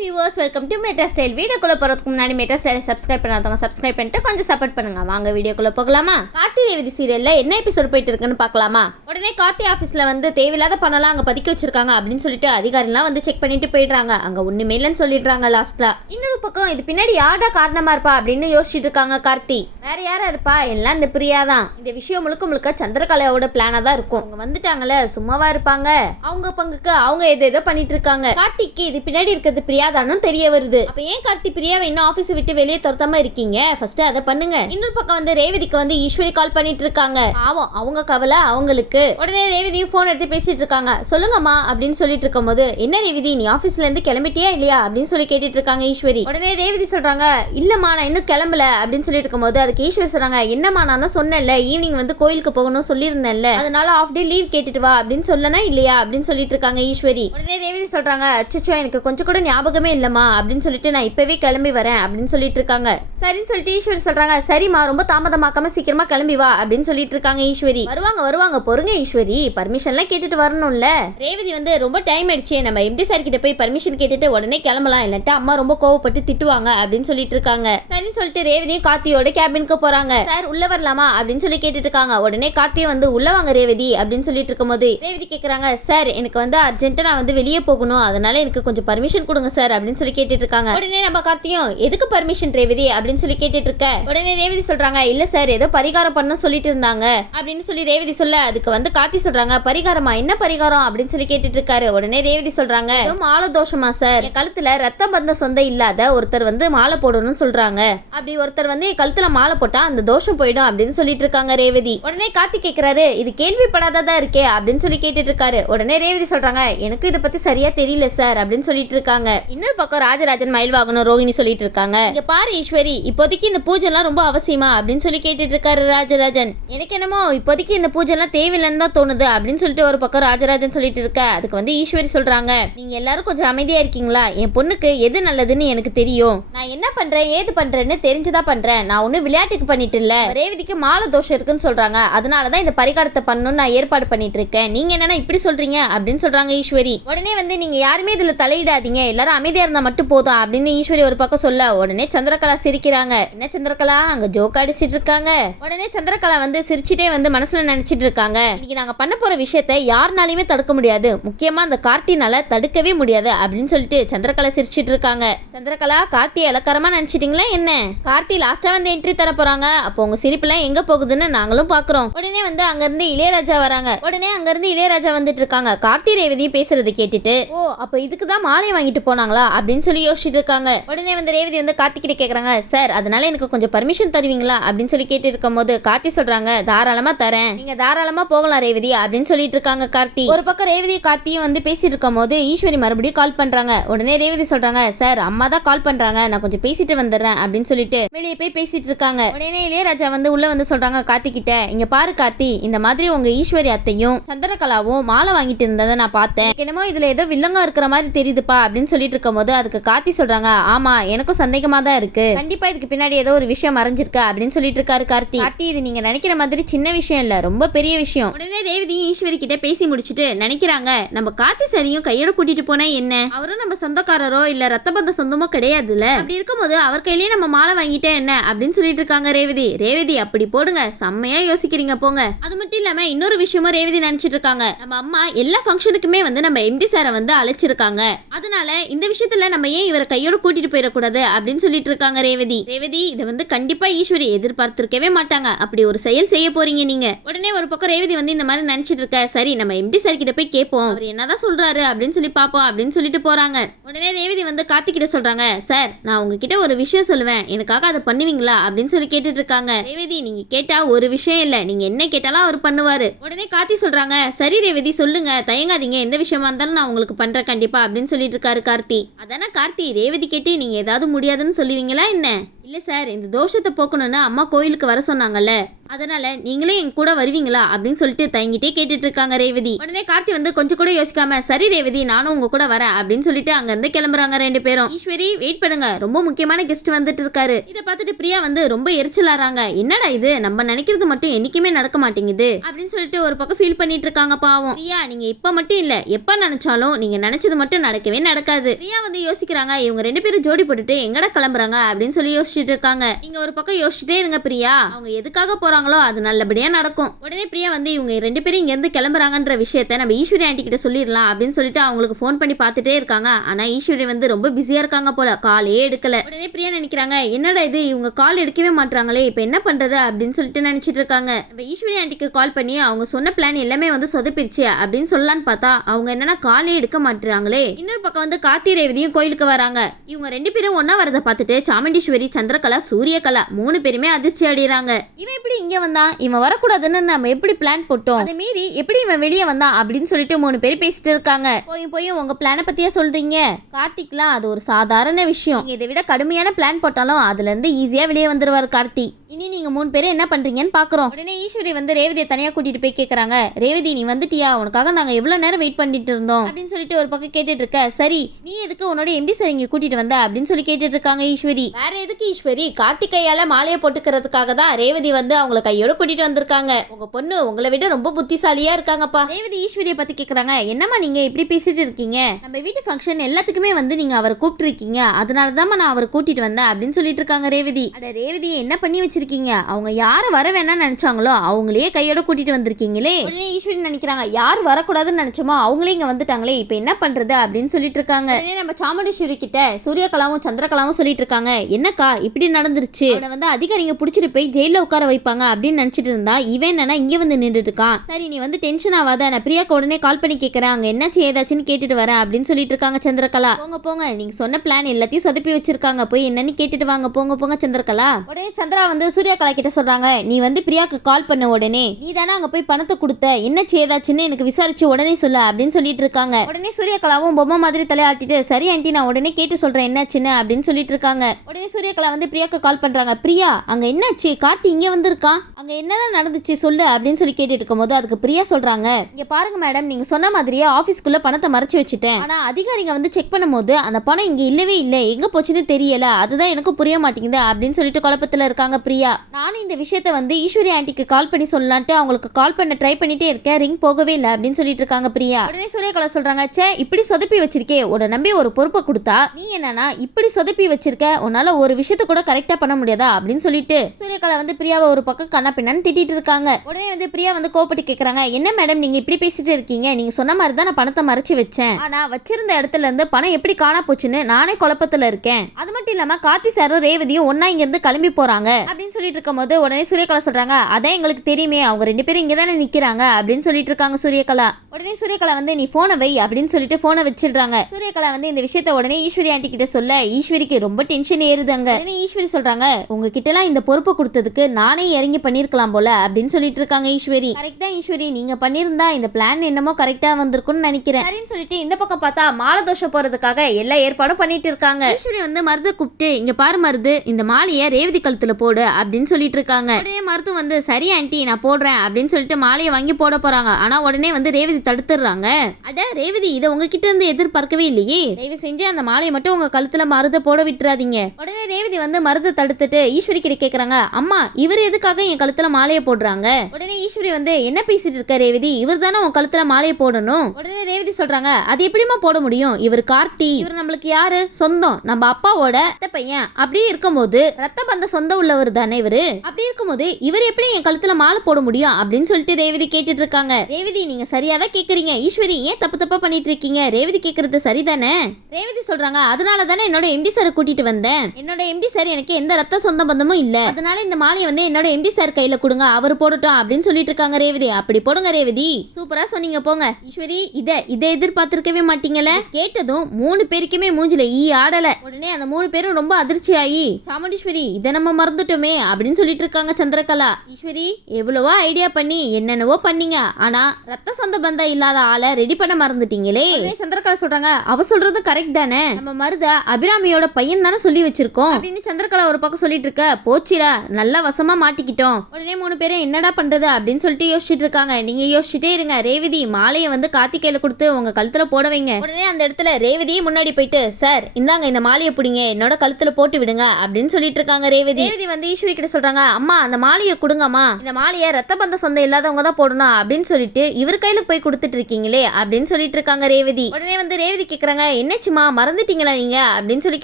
Viewers, welcome to meta style. வீடியோக்குள்ள போறதுக்கு முன்னாடி மெட்டா ஸ்டைலை சப்ஸ்கிரைப் பண்ணாதவங்க சப்ஸ்கிரைப் பண்ணிட்டு கொஞ்சம் சப்போர்ட் பண்ணுங்க. வாங்க வீடியோக்குள்ள போகலாமா? கார்த்தி ரேவதி சீரியல்ல என்ன எபிசோட் போயிட்டு இருக்குன்னு பார்க்கலாமா? உடனே கார்த்தி ஆஃபீஸ்ல வந்து தேவையில்லாத பணம்லாம் அங்க பதுக்கி வச்சிருக்காங்க அப்படின்னு சொல்லிட்டு அதிகாரிலாம் வந்து செக் பண்ணிட்டு போயிடுறாங்க. அங்க ஒண்ணுமே இல்லைன்னு சொல்லிடுறாங்க லாஸ்ட்ல. இன்னொரு பக்கம் இது பின்னாடி யாரா காரணமா இருப்பா அப்படின்னு யோசிச்சுட்டு இருக்காங்க கார்த்தி. வேற யாரா இருப்பா? எல்லாம் இந்த பிரியா தான். இந்த விஷயம் முழுக்க முழுக்க சந்திரகலாவோட பிளானா தான் இருக்கும். அவங்க வந்துட்டாங்கல்ல, சும்மாவா இருப்பாங்க? அவங்க பங்குக்கு அவங்க ஏதோ பண்ணிட்டு இருக்காங்க. கார்த்திக்கு இது பின்னாடி இருக்கிறது பிரியாதானும் தெரிய வருது. அப்ப ஏன் கார்த்தி பிரியாவை இன்னும் ஆபீஸ் விட்டு வெளியே துரத்தாம இருக்கீங்க? ஃபர்ஸ்ட் அதை பண்ணுங்க. இன்னொரு பக்கம் வந்து ரேவதிக்கு வந்து ஈஸ்வரி கால் பண்ணிட்டு இருக்காங்க. ஆமாம், அவங்க கவலை அவங்களுக்கு. உடனே ரேவதியும் போன் எடுத்து பேசிட்டு இருக்காங்க. சொல்லுங்கம்மா அப்படின்னு சொல்லிட்டு இருக்கும் போது, என்ன ரேவதி நீ ஆபீஸ்ல இருந்து கிளம்பிட்டியா இல்லையா அப்படின்னு சொல்லி கேட்டுட்டு இருக்காங்க ஈஸ்வரி. உடனே ரேவதி சொல்றாங்க, இல்லம்மா நான் இன்னும் கிளம்பல அப்படின்னு சொல்லிட்டு இருக்கும் போது அதுக்கு ஈஸ்வரி சொல்றாங்க, என்னம்மா நான் தான் சொன்னேன்ல ஈவினிங் வந்து கோயிலுக்கு போகணும் சொல்லியிருந்தேன்ல, அதனால ஆஃப் டே லீவ் கேட்டுட்டு வா அப்படின்னு சொல்லனா இல்லையா அப்படின்னு சொல்லிட்டு இருக்காங்க ஈஸ்வரி. உடனே ரேவதி சொல்றாங்க, அச்சச்சோ எனக்கு கொஞ்சம் கூட ஞாபகமே இல்லம்மா அப்படின்னு சொல்லிட்டு நான் இப்பவே கிளம்பி வரேன் அப்படின்னு சொல்லிட்டு இருக்காங்க. சரின்னு சொல்லிட்டு ஈஸ்வரி சொல்றாங்க, சரிம்மா ரொம்ப தாமதமாக்காம சீக்கிரமா கிளம்பி வா அப்படின்னு சொல்லிட்டு இருக்காங்க ஈஸ்வரி. வருவாங்க பொறுங்க ஈஸ்வரி, பர்மிஷன்லாம் கேட்டுட்டு வரணும்ல. ரேவதி வந்து ரொம்ப டைம் ஆயிடுச்சு, நம்ம எம்டி சார் கிட்ட போய் பர்மிஷன் கேட்டுட்டு உடனே கிளம்பலாம், இல்லாட்டா அம்மா ரொம்ப கோவப்பட்டு திட்டுவாங்க அப்படின்னு சொல்லிட்டு இருக்காங்க. சரின்னு சொல்லிட்டு ரேவதியும் கார்த்தியோட கேபினுக்கு போறாங்க. சார் உள்ள வரலாமா அப்படின்னு சொல்லி கேட்டுட்டு இருக்காங்க. உடனே கார்த்தியை வந்து உள்ள வாங்க ரேவதி அப்படின்னு சொல்லிட்டு இருக்கும்போது ரேவதி கேக்குறாங்க, சார் எனக்கு வந்து அர்ஜென்ட்டா நான் வந்து வெளியே போகணும், அதனால எனக்கு கொஞ்சம் பர்மிஷன் கொடுங்க சார் அப்படின்னு சொல்லி கேட்டுட்டு இருக்காங்க. உடனே நம்ம கார்த்தியும் எதுக்கு பர்மிஷன் ரேவதி அப்படின்னு சொல்லி கேட்டுட்டு இருக்க. உடனே ரேவதி சொல்றாங்க, இல்ல சார் ஏதோ பரிகாரம் பண்ண சொல்லிட்டு இருந்தாங்க அப்படின்னு சொல்லி ரேவதி சொல்ல, அதுக்கு வந்து கார்த்தி சொல்றாங்க, பரிகாரமா என்ன பரிகாரம் அப்படின்னு சொல்லி கேட்டுட்டு இருக்காரு. உடனே ரேவதி சொல்றாங்க, மாலை தோஷமா சார், என் கழுத்துல ரத்த பந்த சொந்த இல்லாத ஒருத்தர் வந்து மாலை போடணும்னு சொல்றாங்க, அப்படி ஒருத்தர் வந்து என் கழுத்துல மாலை போட்டா அந்த தோஷம் போயிடும் அப்படின்னு சொல்லிட்டு இருக்காங்க ரேவதி. உடனே கார்த்தி கேக்குறாரு, இது கேள்விப்படாததா இருக்கே அப்படின்னு சொல்லி கேட்டுட்டு இருக்காரு. உடனே ரேவதி சொல்றாங்க, எனக்கு இதை பத்தி சரியா தெரியல சார் அப்படின்னு சொல்லிட்டு இருக்காங்க. இன்னொரு பக்கம் ராஜராஜன் மயில் வாகனம் ரோகிணி சொல்லிட்டு இருக்காங்க, இங்க பாரு ஈஸ்வரி, இப்போதைக்கு இந்த பூஜை எல்லாம் ரொம்ப அவசியமா அப்படின்னு சொல்லி கேட்டுட்டு இருக்காரு ராஜராஜன். எனக்கு என்னமோ இப்போதைக்கு இந்த பூஜை எல்லாம் தேவையில்லைன்னு தான் தோணுது அப்படின்னு சொல்லிட்டு ஒரு பக்கம் ராஜராஜன் சொல்லிட்டு இருக்க. அதுக்கு வந்து ஈஸ்வரி சொல்றாங்க, நீங்க எல்லாரும் கொஞ்சம் அமைதியா இருக்கீங்களா? என் பொண்ணுக்கு எது நல்லதுன்னு எனக்கு தெரியும், நான் என்ன பண்றேன் ஏது பண்றேன்னு தெரிஞ்சுதான் பண்றேன், நான் ஒன்னும் விளையாட்டுக்கு பண்ணிட்டு இல்ல. ரேவதிக்கு மாலை தோஷம் இருக்குன்னு சொல்றாங்க, அதனாலதான் இந்த பரிகாரத்தை பண்ணணும்னு நான் ஏற்பாடு பண்ணிட்டு இருக்கேன், நீங்க என்னன்னா இப்படி சொல்றீங்க அப்படின்னு சொல்றாங்க ஈஸ்வரி. உடனே வந்து நீங்க யாருமே இதுல தலையிடாதீங்க, எல்லாரும் அமைதியா இருந்தா மட்டும் போதும் அப்படின்னு ஈஸ்வரி ஒரு பக்கம் சொல்ல, உடனே சந்திரகலா சிரிக்கிறாங்க. என்ன சந்திரகலா அங்க ஜோக் அடிச்சிட்டு இருக்காங்க. உடனே சந்திரகலா வந்து சிரிச்சுட்டே வந்து மனசுல நினைச்சிட்டு இருக்காங்க, இன்னைக்கு நாங்க பண்ண போற விஷயத்தை யாருனாலையுமே தடுக்க முடியாது, முக்கியமா அந்த கார்த்தினால தடுக்கவே முடியாது அப்படின்னு சொல்லிட்டு சந்திரகலா சிரிச்சிட்டு இருக்காங்க. சந்திரகலா கார்த்தி இலக்காரமா நினைச்சிட்டீங்களா என்ன? கார்த்தி லாஸ்டா வந்து என்ட்ரி தர போறாங்க, அப்போ உங்க சிரிப்புலாம் எங்க போகுதுன்னு நாங்களும் பாக்குறோம். உடனே வந்து அங்க இருந்து இளையராஜா வராங்க. உடனே அங்க இருந்து இளையராஜா வந்துட்டு இருக்காங்க. கார்த்தி ரேவதி பேசுறது கேட்டுட்டு, ஓ அப்ப இதுக்குதான் மாலை வாங்கிட்டு போனாங்களா அப்படின்னு சொல்லி யோசிச்சுட்டு இருக்காங்க. உடனே வந்து ரேவதி வந்து கார்த்தி கிட்ட கேக்குறாங்க, சார் அதனால எனக்கு கொஞ்சம் பர்மிஷன் தருவீங்களா அப்படின்னு சொல்லி கேட்டு இருக்கும் போது கார்த்தி சொல்றாங்க, தாராளமா தரேன், நீங்க தாராளமா போகலாம் ரேவதி அப்படின்னு சொல்லிட்டு இருக்காங்க கார்த்தி. ஒரு பக்கம் ரேவதி கார்த்தியும் வந்து பேசிட்டு இருக்கும் போது ஈஸ்வரி மறுபடியும் கால் பண்றாங்க. உடனே ரேவதி சொல்றாங்க, சார் அம்மா தான் கால் பண்றாங்க, நான் கொஞ்சம் பேசிட்டு வந்துடுறேன் அப்படின்னு சொல்லிட்டு வெளியே போய் பேசிட்டு இருக்காங்க. உடனே இளையராஜா வந்து உள்ள வந்து சொல்றாங்க கார்த்தி கிட்ட, இங்க பாரு கார்த்தி, இந்த மாதிரி உங்க ஈஸ்வரி அத்தையும் சந்திரகலாவும் மாலை வாங்கிட்டு இருந்ததை நான் பார்த்தேன், என்னமோ இதுல ஏதோ வில்லங்க இருக்கிற மாதிரி தெரியுதுப்பா அப்படின்னு சொல்லிட்டு இருக்கும் போது அதுக்கு கார்த்தி சொல்றாங்க, ஆமா எனக்கும் சந்தேகமா தான் இருக்கு, கண்டிப்பா இதுக்கு பின்னாடி ஏதோ ஒரு விஷயம் மறைஞ்சிருக்கு அப்படின்னு சொல்லிட்டு இருக்காரு கார்த்தி. கார்த்தி இது நீங்க நினைக்கிற மாதிரி சின்ன விஷயம் இல்ல, ரொம்ப பெரிய விஷயம். உடனே ரேவதியும் ஈஸ்வரி கிட்ட பேசி முடிச்சுட்டு நினைக்கிறாங்க, நம்ம கார்த்தி சரியும் கையோட கூட்டிட்டு போனா என்ன, அவரும் நம்ம சொந்தக்காரரோ இல்ல ரத்த பந்த சொந்தமோ கிடையாதுல, அப்படி இருக்கும்போது அவர் கையிலேயே நம்ம மாலை வாங்கிட்டா என்ன அப்படின்னு சொல்லிட்டு இருக்காங்க ரேவதி. ரேவதி அப்படி போடுங்க, செம்மையா யோசிக்கிறீங்க போங்க. அது மட்டும் இல்லாம இன்னொரு விஷயமும் ரேவதி நினைச்சிட்டு இருக்காங்க, நம்ம அம்மா எல்லா ஃபங்க்ஷனுக்குமே வந்து நம்ம எம்டி சாரை வந்து அழைச்சிருக்காங்க, அதனால இந்த விஷயத்துல நம்ம ஏன் இவரை கையோட கூட்டிட்டு போயிடக்கூடாது அப்படின்னு சொல்லிட்டு இருக்காங்க ரேவதி. ரேவதி இதை வந்து கண்டிப்பா ஈஸ்வரி எதிர்பார்த்திருக்கவே மாட்டாங்க, அப்படி ஒரு செயல் செய்ய போறீங்க நீங்க. உடனே ஒரு பக்கம் ரேவதி வந்து இந்த மாதிரி நினைச்சிட்டு இருக்க, சரி நம்ம எம்டி சார் கிட்ட போய் கேட்போம், அவர் என்னதான் சொல்றாரு அப்படின்னு சொல்லி பாப்போம் அப்படின்னு சொல்லிட்டு போறாங்க. உடனே ரேவதி வந்து கார்த்தி கிட்ட சொல்றாங்க, சார் நான் உங்ககிட்ட ஒரு விஷயம் சொல்லுவேன், எனக்காக அதை பண்ணுவீங்களா அப்படின்னு சொல்லி கேட்டுட்டு இருக்காங்க. ரேவதி நீங்க கேட்டா ஒரு விஷயம் இல்ல, நீங்க என்ன கேட்டாலும் அவர் பண்ணுவாரு. உடனே கார்த்தி சொல்றாங்க, சரி ரேவதி சொல்லுங்க, தயங்காதீங்க, எந்த விஷயமா இருந்தாலும் நான் உங்களுக்கு பண்றேன் கண்டிப்பா அப்படின்னு சொல்லிட்டு இருக்காரு கார்த்தி. அதானே கார்த்தி, ரேவதி கேட்டு நீங்க ஏதாவது முடியாதுன்னு சொல்லுவீங்களா என்ன? இல்ல சார், இந்த தோஷத்தை போக்கணும்னு அம்மா கோயிலுக்கு வர சொன்னாங்கல்ல, அதனால நீங்களே என் கூட வருவீங்களா அப்படின்னு சொல்லிட்டு தயங்கிட்டே கேட்டுட்டு இருக்காங்க ரேவதி. உடனே கார்த்தி வந்து கொஞ்சம் கூட யோசிக்காம சரி ரேவதி, நானும் உங்க கூட வரேன் அப்படின்னு சொல்லிட்டு அங்க இருந்து கிளம்புறாங்க ரெண்டு பேரும். ஈஸ்வரி வெயிட் பண்ணுங்க, ரொம்ப முக்கியமான கெஸ்ட் வந்துட்டு இருக்காரு. இதை பார்த்துட்டு பிரியா வந்து ரொம்ப எரிச்சலாறாங்க. என்னடா இது, நம்ம நினைக்கிறது மட்டும் என்னைக்குமே நடக்க மாட்டேங்குது அப்படின்னு சொல்லிட்டு ஒரு பக்கம் ஃபீல் பண்ணிட்டு இருக்காங்க. பாவம் பிரியா, நீங்க இப்ப மட்டும் இல்ல எப்ப நினைச்சாலும் நீங்க நினைச்சது மட்டும் நடக்கவே நடக்காது. பிரியா வந்து யோசிக்கிறாங்க, இவங்க ரெண்டு பேரும் ஜோடி போட்டுட்டு எங்கடா கிளம்புறாங்க அப்படின்னு சொல்லி யோசிச்சுட்டு இருக்காங்க. நீங்க ஒரு பக்கம் யோசிச்சுட்டே இருங்க பிரியா, அவங்க எதுக்காக போறாங்களோ அது நல்லபடியா நடக்கும். உடனே பிரியா வந்து இவங்க ரெண்டு பேரும் இங்க இருந்து கிளம்புறாங்கன்ற விஷயத்த நம்ம ஈஸ்வரி ஆண்டி கிட்ட சொல்லிடலாம் அப்படின்னு சொல்லிட்டு அவங்களுக்கு போன் பண்ணி பார்த்துட்டே இருக்காங்க. ஆனா ஈஸ்வரி வந்து ரொம்ப பிஸியா இருக்காங்க போல, காலே எடுக்கல. உடனே பிரியா நினைக்கிறாங்க, என்னடா இது இவங்க கால் எடுக்கவே மாட்டாங்களே, இப்ப என்ன பண்றது அப்படின்னு சொல்லிட்டு நினைச்சிட்டு இருக்காங்க. நம்ம ஈஸ்வரி ஆண்டிக்கு கால் பண்ணி அவங்க சொன்ன பிளான் எல்லாமே வந்து சொதப்பிருச்சு அப்படின்னு சொல்லலான்னு பார்த்தா அவங்க என்னன்னா காலே எடுக்க மாட்டாங்களே. இன்னொரு பக்கம் வந்து கார்த்தி ரேவதியும் கோயிலுக்கு வராங்க. இவங்க ரெண்டு பேரும் ஒன்னா வரதை பார்த்துட்டு சாமுண்டீஸ்வரி, சந்திரகலா, சூரியகலா 3 பேருமே அதிர்ச்சி அடைகிறாங்க. இவன் எப்படி இங்க வந்தான், இவன் வரக்கூடாதுன்னு நம்ம எப்படி பிளான் போட்டோம், அதை மீறி எப்படி இவன் வெளியே வந்தான் அப்படின்னு சொல்லிட்டு 3 பேர் பேசிட்டு இருக்காங்க. போய் உங்க பிளானை பத்தியா சொல்றீங்க, கார்த்திக்லாம் அது ஒரு சாதாரண விஷயம், இதை விட கடுமையான பிளான் போட்டாலும் அதுல இருந்து ஈஸியா வெளியே வந்துருவாரு கார்த்தி. இனி நீங்க 3 பேரும் என்ன பண்றீங்கன்னு பாக்குறோம். உடனே ஈஸ்வரி வந்து ரேவதியை தனியா கூட்டிட்டு போய் கேக்குறாங்க, ரேவதி நீ வந்துட்டியா, உனக்காக நாங்க எவ்வளவு நேரம் வெயிட் பண்ணிட்டு இருந்தோம் அப்படின்னு சொல்லிட்டு ஒரு பக்கம் கேட்டுட்டு இருக்க. சரி, நீ எதுக்கு உன்னோட எம்டி சார் இங்க கூட்டிட்டு வந்த அப்படின்னு சொல்லி கேட்டுட்டு இருக்காங்க ஈஸ்வரி. வேற எதுக்கு ஈஸ்வரி, கார்த்திகையால மாலையை போட்டுக்கிறதுக்காக தான் ரேவதி வந்து அவங்களை கையோட கூட்டிட்டு வந்திருக்காங்க. உங்க பொண்ணு உங்களை விட ரொம்ப புத்திசாலியா இருக்காங்கப்பா. ரேவதி ஈஸ்வரியை பத்தி கேக்குறாங்க, என்னம்மா நீங்க இப்படி பேசிட்டு இருக்கீங்க, நம்ம வீட்டு ஃபங்க்ஷன் எல்லாத்துக்குமே வந்து நீங்க அவரை கூப்பிட்டு இருக்கீங்க, அதனாலதான் நான் அவரை கூட்டிட்டு வந்தேன் அப்படின்னு சொல்லிட்டு இருக்காங்க ரேவதி. அட ரேவதி, என்ன பண்ணி வச்சிருக்கீங்க, அவங்க யாரு வர வேணாம்னு நினைச்சாங்களோ அவங்களே கையோட கூட்டிட்டு வந்திருக்கீங்களே. உடனே ஈஸ்வரி நினைக்கிறாங்க, யார் வரக்கூடாதுன்னு நினைச்சோமோ அவங்களே இங்க வந்துட்டாங்களே, இப்ப என்ன பண்றது அப்படின்னு சொல்லிட்டு இருக்காங்க. நம்ம சாமுண்டீஸ்வரி கிட்ட சூரியகலாவும் சந்திரகலாவும் சொல்லிட்டு இருக்காங்க, என்னக்கா இப்படி நடந்துருச்சு, அவனை வந்து அதிகாரிங்க புடிச்சிட்டு போய் ஜெயில உட்கார வைப்பாங்க அப்படின்னு நினைச்சிட்டு இருந்தா இவன் என்னன்னா இங்க வந்து நின்றுட்டு இருக்கான். சரி நீ வந்து டென்ஷன் ஆகாத, நான் பிரியாக்கு உடனே கால் பண்ணி கேட்கறேன், அங்க என்னாச்சு ஏதாச்சுன்னு கேட்டுட்டு வரேன் அப்படின்னு சொல்லிட்டு இருக்காங்க சந்திரகலா. போங்க நீங்க சொன்ன பிளான் எல்லாத்தையும் சொதப்பி வச்சிருக்காங்க, போய் என்னன்னு கேட்டுட்டு வாங்க, போங்க சந்திரகலா. உடனே சந்திரா வந்து சூர்யாகலா கிட்ட சொல்றாங்க, நீ வந்து பிரியாக்கு கால் பண்ண உடனே நீ தானே அங்க போய் பணத்தை கொடுத்த, என்னாச்சு ஏதாச்சுன்னு எனக்கு விசாரிச்சு உடனே சொல்லு அப்படின்னு சொல்லிட்டு இருக்காங்க. உடனே சூர்யாகலாவும் பொம்மை மாதிரி தலையாட்டிட்டு சரி ஆண்டி நான் உடனே கேட்டு சொல்றேன் என்னாச்சுன்னு அப்படின்னு சொல்லிட்டு இருக்காங்க. உடனே சூர்யாகலா வந்து பிரியாக்கு கால் பண்றாங்க, பிரியா அங்க என்னாச்சு, கார்த்தி இங்க வந்திருக்கான், அங்க என்னதான் நடந்துச்சு சொல்லு அப்படின்னு சொல்லி கேட்டுட்டு இருக்கும்போது அதுக்கு பிரியா சொல்றாங்க, இங்க பாருங்க மேடம், நீங்க சொன்ன மாதிரியே ஆபீஸ்க்குள்ள பணத்தை மறைச்சு வச்சுட்டேன், ஆனா அதிகாரிங்க வந்து செக் பண்ணும்போது அந்த பணம் இங்க இல்லவே இல்ல, எங்க போச்சுன்னு தெரியல, அதுதான் எனக்கு புரிய மாட்டேங்குது அப்படின்னு சொல்லிட்டு குழப்பத்துல இருக்காங்க பிரியா. நானும் இந்த விஷயத்த வந்து ஈஸ்வரி ஆண்டிக்கு கால் பண்ணி சொல்லலான்ட்டு அவங்களுக்கு கால் பண்ண ட்ரை பண்ணிட்டே இருக்கேன், ரிங் போகவே இல்லை அப்படின்னு சொல்லிட்டு இருக்காங்க பிரியா. உடனே சூர்யகலா சொல்றாங்க, சே இப்படி சொதப்பி வச்சிருக்கே, உட நம்பி ஒரு பொறுப்பை கொடுத்தா நீ என்னன்னா இப்படி சொதப்பி வச்சிருக்க, உன்னால ஒரு விஷயத்த கூட கரெக்டா பண்ண முடியாதா அப்படின்னு சொல்லிட்டு சூர்யகலா வந்து பிரியாவை ஒரு பக்கம் கண்ணா பின்னான்னு திட்டிட்டு இருக்காங்க. உடனே வந்து பிரியா வந்து கோபப்பட்டு கேக்குறாங்க, என்ன மேடம் நீங்க இப்படி பேசிட்டு இருக்கீங்க, நீங்க சொன்ன மாதிரி தான் நான் பணத்தை மறைச்சு வச்சேன், ஆனா வச்சிருந்த இடத்துல இருந்து பணம் எப்படி காணா போச்சுன்னு நானே குழப்பத்துல இருக்கேன், அது மட்டும் இல்லாம கார்த்தி சாரும் ரேவதியும் ஒன்னா இங்க இருந்து கிளம்பி போறாங்க அப்படின்னு சொல்லிட்டு இருக்கும்போது உடனே சூர்யகலா சொல்றாங்க, அதான் எங்களுக்கு தெரியுமே, அவங்க 2 பேரும் இங்க தானே நிக்கிறாங்க அப்படின்னு சொல்லிட்டு இருக்காங்க சூர்யகலா. உடனே சூர்யகலா வந்து நீ போனை வை அப்படின்னு சொல்லிட்டு போனை வச்சிடுறாங்க. சூர்யகலா வந்து இந்த விஷயத்த உடனே ஈஸ்வரி ஆண்டி கிட்ட சொல்ல ஈஸ்வரிக்கு ரொம்ப டென்ஷன் ஏறுதாங்க. உடனே ஈஸ்வரி சொல்றாங்க, உங்ககிட்ட எல்லாம் இந்த பொறுப்பை கொடுத்ததுக்கு நானே இறங்கி பண்ணிருக்கலாம் போல அப்படின்னு சொல்லிட்டு இருக்காங்க ஈஸ்வரி. கரெக்ட் தான் ஈஸ்வரி, நீங்க பண்ணிருந்தா இந்த பிளான் என்னமோ கரெக்டா வந்திருக்கும்னு நினைக்கிறேன் அப்படின்னு சொல்லிட்டு இந்த பக்கம் பார்த்தா மாலை தோஷம் போறதுக்காக எல்லா ஏற்பாடும் பண்ணிட்டு இருக்காங்க. ஈஸ்வரி வந்து மருது கூப்பிட்டு இங்க பாரு மருது, இந்த மாலையை ரேவதி கழுத்துல போடு அப்படின்னு சொல்லிட்டு இருக்காங்க. உடனே மருது வந்து சரி ஆண்டி நான் போடுறேன் அப்படின்னு சொல்லிட்டு மாலையை வாங்கி போட போறாங்க. ஆனா உடனே வந்து ரேவதி தடுத்துடுறாங்க. அட ரேவதி, இதை உங்ககிட்ட இருந்து எதிர்பார்க்கவே இல்லையே, தயவு செஞ்சு அந்த மாலையை மட்டும் உங்க கழுத்துல மருத போட விட்டுறாதீங்க. உடனே ரேவதி வந்து மருத தடுத்துட்டு ஈஸ்வரி கிட்ட கேக்குறாங்க, அம்மா இவர் எதுக்காக என் கழுத்துல மாலையை போடுறாங்க. உடனே ஈஸ்வரி வந்து என்ன பேசிட்டு இருக்க ரேவதி, இவர் தானே உன் கழுத்துல மாலையை போடணும். உடனே ரேவதி சொல்றாங்க, அது எப்படிமா போட முடியும், இவர் கார்த்தி, இவர் நம்மளுக்கு யாரு, சொந்தம், நம்ம அப்பாவோட பையன், அப்படி இருக்கும்போது ரத்த பந்த சொந்தம் உள்ளவர் தானே இவரு, அப்படி இருக்கும்போது இவர் எப்படி என் கழுத்துல மாலை போட முடியும் அப்படின்னு சொல்லிட்டு ரேவதி கேட்டுட்டு இருக்காங்க. ரேவதி நீங்க சரியாதான் கேக்குறீங்க, ஈஸ்வரி ஏன் தப்பா பண்ணிட்டு இருக்கீங்க, ரேவதி கேக்குறது சரிதானே. ரேவதி சொல்றாங்க, அதனால தானே என்னோட எம்டி சார் கூட்டிட்டு வந்தேன், என்னோட எம்டி சார் எனக்கு எந்த ரத்த சொந்த பந்தமும் இல்ல, அதனால இந்த மாலையை வந்து என்னோட எம்டி சார் கையில கொடுங்க, அவர் போடட்டும் அப்படின்னு சொல்லிட்டு இருக்காங்க ரேவதி. அப்படி போடுங்க ரேவதி, சூப்பரா சொன்னீங்க போங்க. ஈஸ்வரி இதை எதிர்பார்த்திருக்கவே மாட்டீங்கல. கேட்டதும் 3 பேருக்குமே மூஞ்சில ஈ ஆடல. உடனே அந்த 3 பேரும் ரொம்ப அதிர்ச்சி ஆகி சாமுண்டீஸ்வரி இதை நம்ம மறந்துட்டோமே அப்படின்னு சொல்லிட்டு இருக்காங்க சந்திரகலா. ஈஸ்வரி எவ்வளவோ ஐடியா பண்ணி என்னென்னவோ பண்ணீங்க, ஆனா ரத்த சொந்த பந்தம் இல்லாத ஆளை ரெடி பண்ண மறந்துட்டீங்களே. சந்திரகலா சொல்றாங்க, அவ சொல்றது கரெக்ட் தானே, நம்ம மருத அபிராமியோட பையன் தானே சொல்லி வச்சிருக்கோம், அப்படின்னு சந்திரகலா ஒரு பக்கம் சொல்லிட்டு இருக்க, போச்சிரா நல்லா வசமா மாட்டிக்கிட்டோம். உடனே 3 பேரும் என்னடா பண்றது அப்படின்னு சொல்லிட்டு யோசிச்சுட்டு இருக்காங்க. நீங்க யோசிச்சுட்டே இருங்க, ரேவதி மாலையை வந்து கார்த்திகையில கொடுத்து உங்க கழுத்துல போட வைங்க. உடனே அந்த இடத்துல ரேவதியே முன்னாடி போயிட்டு, சார் இந்தாங்க இந்த மாலையை பிடிங்க, என்னோட கழுத்துல போட்டு விடுங்க அப்படின்னு சொல்லிட்டு இருக்காங்க. ரேவதி வந்து ஈஸ்வரி கிட்ட சொல்றாங்க, அம்மா அந்த மாலையை கொடுங்கம்மா, இந்த மாலையை ரத்த பந்த சொந்தம் இல்லாதவங்க தான் போடணும் அப்படின்னு சொல்லிட்டு இவர் கையில போய் கொடுத்துட்டு இருக்கீங்களே அப்படின்னு சொல்லிட்டு இருக்காங்க ரேவதி. உடனே வந்து ரேவதி கேக்குறாங்க, என்னச்சுமா மறந்துட்டீங்களா நீங்க அப்படின்னு சொல்லி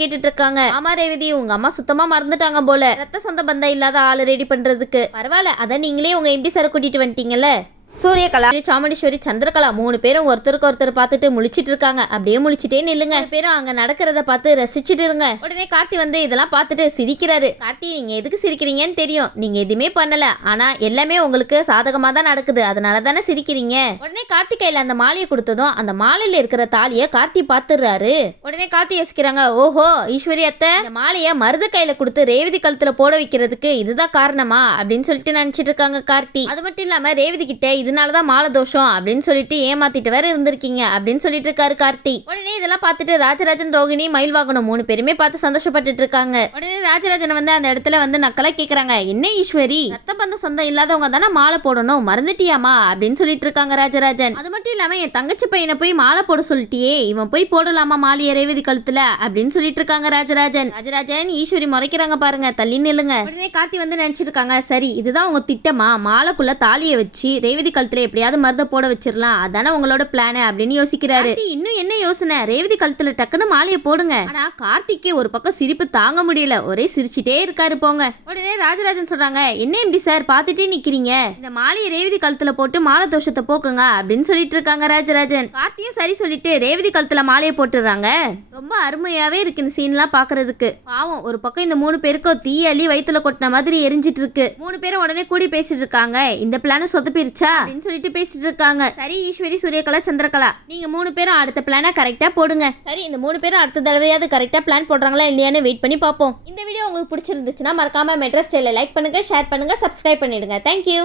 கேட்டுட்டு இருக்காங்க. ஆமா ரேவதி, உங்க அம்மா சுத்தமா மறந்துட்டாங்க போல ரத்த சொந்த பந்தம் இல்லாத ஆளு ரெடி பண்றதுக்கு. பரவாயில்ல, அதான் நீங்களே உங்க எம்டி சார் கூட்டிட்டு வந்துட்டீங்கல்ல. சூரியகலா, சாமுண்டீஸ்வரி, சந்திரகலா 3 பேரும் ஒருத்தருக்கு ஒருத்தர் பார்த்துட்டு முழிச்சிட்டு இருக்காங்க. அப்படியே முழிச்சிட்டே நில்லுங்க. 2 பேரும் அங்க நடக்கிறத பார்த்து ரசிச்சுட்டு இருங்க. உடனே கார்த்தி வந்து இதெல்லாம் பார்த்துட்டு சிரிக்கிறாரு. கார்த்தி, நீங்க எதுக்கு சிரிக்கிறீங்கன்னு தெரியும், நீங்க எதுவுமே பண்ணல, ஆனா எல்லாமே உங்களுக்கு சாதகமா தான் நடக்குது, அதனால தானே சிரிக்கிறீங்க. உடனே கார்த்தி கையில அந்த மாலையை கொடுத்ததும் அந்த மாலையில இருக்கிற தாலியை கார்த்தி பார்த்துடுறாரு. உடனே கார்த்தி யோசிக்கிறாங்க, ஓஹோ ஈஸ்வரி அத்தை இந்த மாலையை மருது கையில கொடுத்து ரேவதி கழுத்துல போட வைக்கிறதுக்கு இதுதான் காரணமா அப்படின்னு சொல்லிட்டு நினைச்சிட்டு இருக்காங்க கார்த்தி. அது மட்டும் இல்லாம ரேவதி கிட்ட இதனாலதான் மாலை தோஷம் அப்படின்னு சொல்லிட்டு ஏமாத்திட்டு வேற இருந்திருக்கீங்க அப்படின்னு சொல்லிட்டு இருக்காரு கார்த்தி. உடனே இதெல்லாம் பார்த்துட்டு ராஜராஜன், ரோகிணி, மயில்வாகனம் 3 பேருமே பார்த்து சந்தோஷப்பட்டு இருக்காங்க. உடனே ராஜராஜன் வந்து அந்த இடத்துல வந்து நக்கலா கேக்குறாங்க, என்ன ஈஸ்வரி ரத்த பந்த சொந்தம் இல்லாதவங்க தானே மாலை போடணும், மறந்துட்டியாமா அப்படின்னு சொல்லிட்டு இருக்காங்க ராஜராஜன். அது மட்டும் இல்லாம என் தங்கச்சி பையனை போய் மாலை போட சொல்லிட்டியே, இவன் போய் போடலாமா மாலையை ரேவதி கழுத்துல அப்படின்னு சொல்லிட்டு இருக்காங்க ராஜராஜன். ராஜராஜன் ஈஸ்வரி முறைக்கிறாங்க பாருங்க, தள்ளி நில்லுங்க. உடனே கார்த்தி வந்து நினைச்சிருக்காங்க, சரி இதுதான் உங்க திட்டமா, மாலைக்குள்ள தாலியை வச்சு ரேவதி கழுத்துல எப்படியாவது மருத போட வச்சிடலாம், அதானே உங்களோட பிளான் அப்படின்னு யோசிக்கிறாரு. இன்னும் என்ன யோசனை, ரேவதி கழுத்துல டக்குன்னு மாலையை போடுங்க. ஆனா கார்த்திக்கு ஒரு பக்கம் சிரிப்பு தாங்க முடியல, ஒரே சிரிச்சிட்டே இருக்காரு போங்க. உடனே ராஜராஜன் சொல்றாங்க, என்ன எம்டி சார் பார்த்துட்டே நிக்கிறீங்க, இந்த மாலையை ரேவதி கழுத்துல போட்டு மாலை தோஷத்தை போக்குங்க அப்படின்னு சொல்லிட்டு இருக்காங்க ராஜராஜன். கார்த்தியும் சரி சொல்லிட்டு ரேவதி கழுத்துல மாலையை போட்டுறாங்க. ரொம்ப அருமையாவே இருக்கு இந்த சீன்லாம் பாக்குறதுக்கு. பாவம், ஒரு பக்கம் இந்த 3 பேருக்கும் தீயலி வயித்துல கொட்டின மாதிரி எரிஞ்சிட்டு இருக்கு. 3 பேரும் உடனே கூடி பேசிட்டு இருக்காங்க, இந்த பிளான சொதப்பிருச்சா அப்படின்னு சொல்லிட்டு பேசிட்டு இருக்காங்க. சரி ஈஸ்வரி, சூரியகலா, சந்திரகலா நீங்க 3 பேரும் அடுத்த பிளான கரெக்டா போடுங்க. சரி இந்த 3 பேரும் அடுத்த தடவையாவது கரெக்டா பிளான் போடுறாங்களா இல்லையான்னு வெயிட் பண்ணி பார்ப்போம். இந்த வீடியோ உங்களுக்கு பிடிச்சிருந்துச்சுன்னா மறக்காம மெட்ரஸ் ஸ்டைல லைக் பண்ணுங்க, ஷேர் பண்ணுங்க, சப்ஸ்கிரைப் பண்ணிடுங்க. தேங்க்யூ.